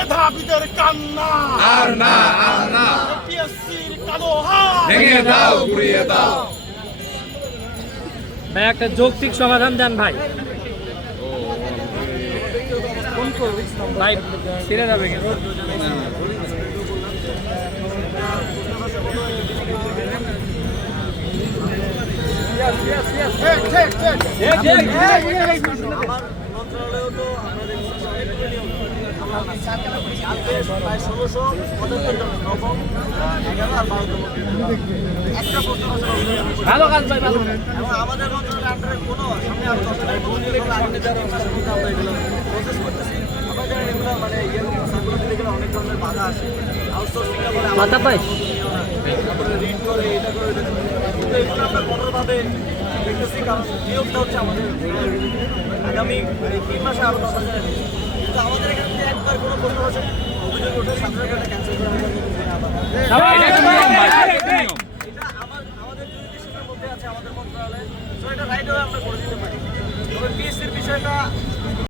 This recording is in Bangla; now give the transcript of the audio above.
মেধাবীদের কান্না আর না আর না টিএসসির কালো হাত ভেঙে দাও ঘুরিয়ে দাও। ভাই একটা যৌক্তিক সমাধান দেন ভাই। ভাই ছিঁড়ে যাবে কিন্তু। মন্ত্রণালয়েও তো আমরা দেখছি অনেকগুলো নিয়ম প্রায় ১৬০০ পদের জন্য নবম ১১ আর ১২তম একটা প্রশ্ন ভালো কাজ ভাই, ভালো। এবং আমাদের মন্ত্রণালয়ের আন্ডারে কোনো সামনে আরো 10টা আগুনে যারা মাসের আমরা এগুলো প্রসেস করতেছি। আমরা জানেন এগুলো মানে সার্কুলার দিতে গেলে অনেক ধরনের বাধা আসে। আউটসোর্সিং বলে মাথা পাই তারপরে রিড করে এটা করে ওটা করে। কিন্তু এগুলো আমরা কঠোরভাবে দেখতেছি, কারণ নিয়োগটা হচ্ছে আমাদের আগামী 3 মাসে আরো 10,000 কিন্তু আমাদের এখানে যদি একবার কোনো প্রশ্ন আসে অভিযোগ ওঠে সাধারণ একটা ক্যান্সেল করে আমরা এটা আমাদের জুরিডিকশনের মধ্যে আছে আমাদের মন্ত্রণালয়ে। সো এটা রাইট হয়ে আমরা করে দিতে পারি। তবে পিএসসির বিষয়টা